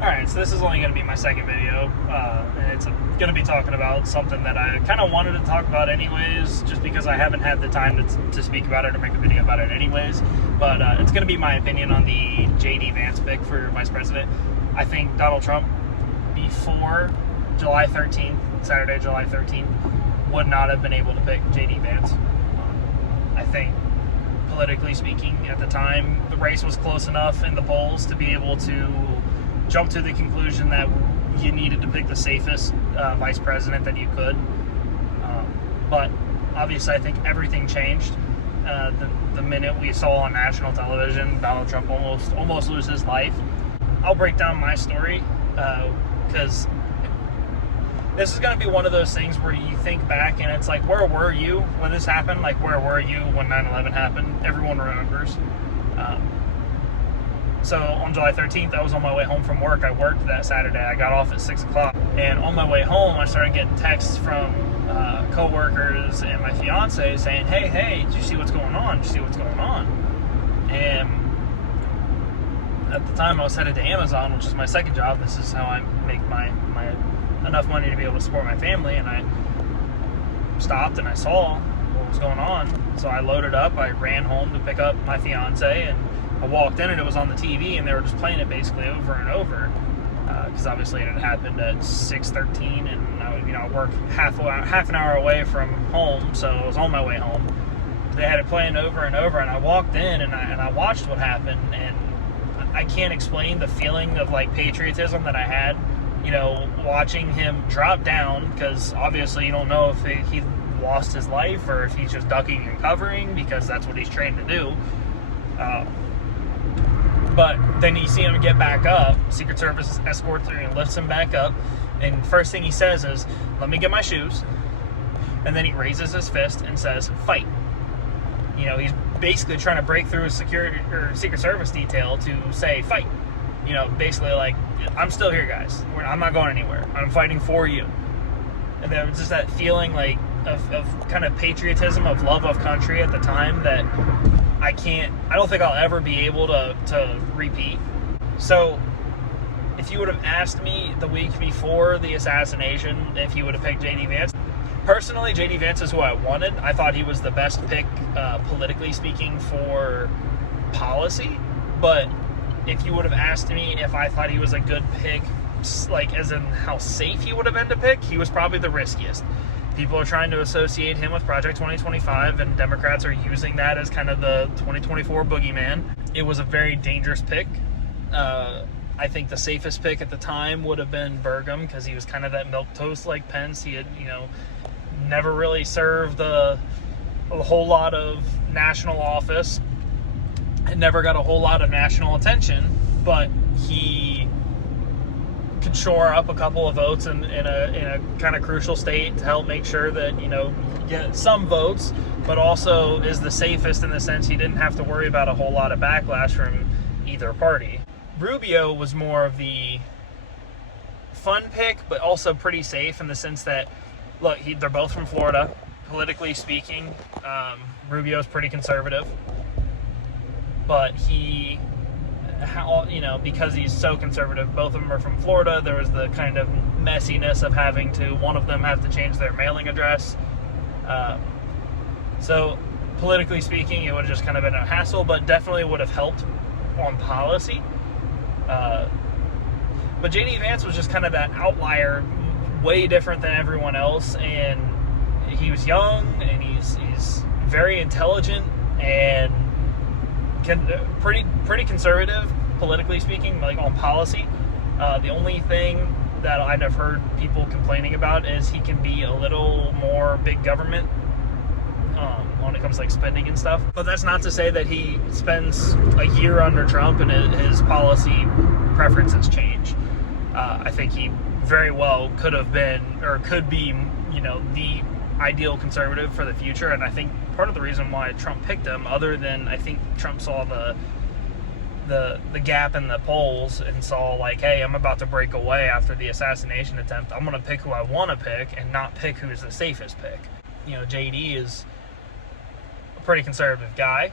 Alright, so this is only going to be my second video, and it's going to be talking about something that I kind of wanted to talk about anyways, just because I haven't had the time to speak about it or make a video about it anyways, but it's going to be my opinion on the JD Vance pick for vice president. I think Donald Trump, before July 13th, Saturday, July 13th, would not have been able to pick JD Vance. I think, politically speaking, at the time, the race was close enough in the polls to be able to jump to the conclusion that you needed to pick the safest vice president that you could. But obviously, I think everything changed the minute we saw on national television Donald Trump almost lose his life. I'll break down my story because this is going to be one of those things where you think back and it's like, where were you when this happened? Like, where were you when 9/11 happened? Everyone remembers. So on July 13th, I was on my way home from work. I worked that Saturday. I got off at 6 o'clock. And on my way home, I started getting texts from co-workers and my fiance saying, hey, did you see what's going on? Did you see what's going on? And at the time, I was headed to Amazon, which is my second job. This is how I make my enough money to be able to support my family. And I stopped and I saw what was going on. So I loaded up. I ran home to pick up my fiance, and I walked in and it was on the TV, and they were just playing it basically over and over. Because obviously it had happened at 6:13, and I work half an hour away from home, so I was on my way home. They had it playing over and over, and I walked in and I watched what happened, and I can't explain the feeling of like patriotism that I had, watching him drop down, because obviously you don't know if he lost his life or if he's just ducking and covering, because that's what he's trained to do. But then you see him get back up, Secret Service escorts him and lifts him back up, and first thing he says is, "Let me get my shoes," and then he raises his fist and says, "Fight." He's basically trying to break through a Secret Service detail to say, "Fight." Basically like, "I'm still here, guys. I'm not going anywhere. I'm fighting for you." And there was just that feeling like of kind of patriotism, of love of country at the time that I don't think I'll ever be able to repeat. So if you would have asked me the week before the assassination if you would have picked JD Vance, personally, JD Vance is who I wanted. I thought he was the best pick, politically speaking, for policy. But if you would have asked me if I thought he was a good pick, like as in how safe he would have been to pick, he was probably the riskiest. People are trying to associate him with Project 2025, and Democrats are using that as kind of the 2024 boogeyman. It was a very dangerous pick. I think the safest pick at the time would have been Burgum, because he was kind of that milquetoast like Pence. He had, never really served a whole lot of national office, and never got a whole lot of national attention, but he could shore up a couple of votes in a kind of crucial state to help make sure that, get some votes, but also is the safest in the sense he didn't have to worry about a whole lot of backlash from either party. Rubio was more of the fun pick, but also pretty safe in the sense that, look, they're both from Florida. Politically speaking, Rubio's pretty conservative, but because he's so conservative, both of them are from Florida. There was the kind of messiness of having one of them have to change their mailing address. So politically speaking, it would have just kind of been a hassle, but definitely would have helped on policy. But JD Vance was just kind of that outlier, way different than everyone else, and he was young, and he's very intelligent, and pretty conservative, politically speaking, like on policy. The only thing that I've heard people complaining about is he can be a little more big government when it comes to like spending and stuff. But that's not to say that he spends a year under Trump and his policy preferences change. I think he very well could have been, or could be, the ideal conservative for the future. And I think part of the reason why Trump picked him, other than I think Trump saw the gap in the polls and saw like, hey, I'm about to break away after the assassination attempt. I'm going to pick who I want to pick and not pick who's the safest pick. JD is a pretty conservative guy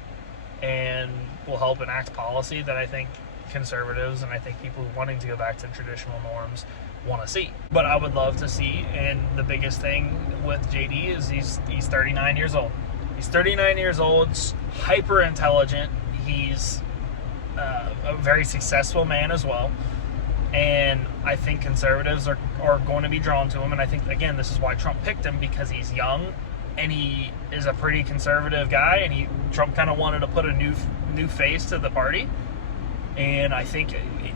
and will help enact policy that I think conservatives and I think people wanting to go back to traditional norms want to see. But I would love to see, and the biggest thing with JD is he's 39 years old. He's 39 years old, hyper intelligent. He's a very successful man as well. And I think conservatives are going to be drawn to him. And I think, again, this is why Trump picked him, because he's young and he is a pretty conservative guy. And Trump kind of wanted to put a new face to the party. And I think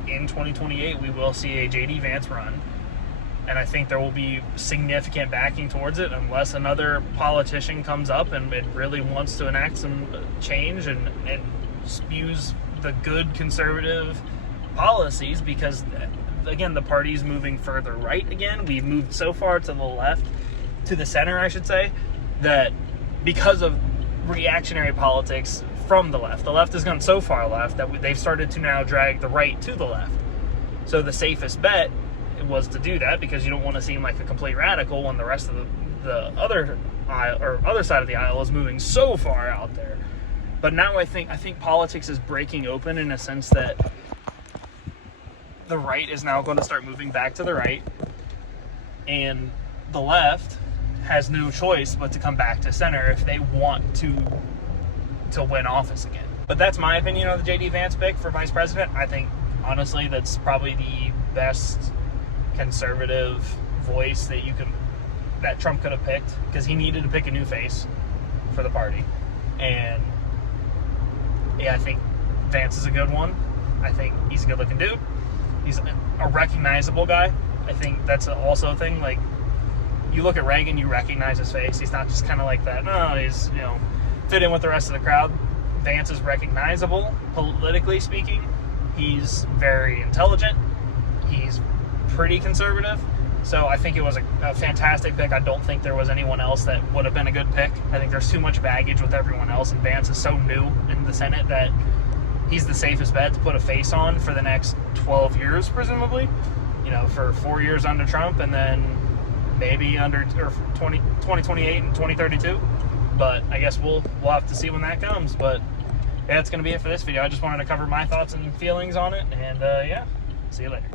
in 2028 we will see a JD Vance run. And I think there will be significant backing towards it unless another politician comes up and really wants to enact some change and spews the good conservative policies, because again, the party's moving further right again. We've moved so far to the left, to the center I should say, that because of reactionary politics from the left has gone so far left that they've started to now drag the right to the left. So the safest bet was to do that, because you don't want to seem like a complete radical when the rest of the other aisle, or other side of the aisle, is moving so far out there. But now I think politics is breaking open in a sense that the right is now going to start moving back to the right, and the left has no choice but to come back to center if they want to win office again. But that's my opinion on the JD Vance pick for vice president. I think honestly that's probably the best conservative voice that Trump could have picked, because he needed to pick a new face for the party. And yeah, I think Vance is a good one. I think he's a good looking dude. He's a recognizable guy. I think that's also a thing. Like, you look at Reagan, you recognize his face. He's not just kind of like that. No, he's, fit in with the rest of the crowd. Vance is recognizable, politically speaking. He's very intelligent. He's pretty conservative. So I think it was a fantastic pick. I don't think there was anyone else that would have been a good pick. I think there's too much baggage with everyone else, and Vance is so new in the Senate that he's the safest bet to put a face on for the next 12 years, presumably. For 4 years under Trump, and then maybe under 2028 and 2032. But I guess we'll have to see when that comes. But yeah, that's going to be it for this video. I just wanted to cover my thoughts and feelings on it. And yeah, see you later.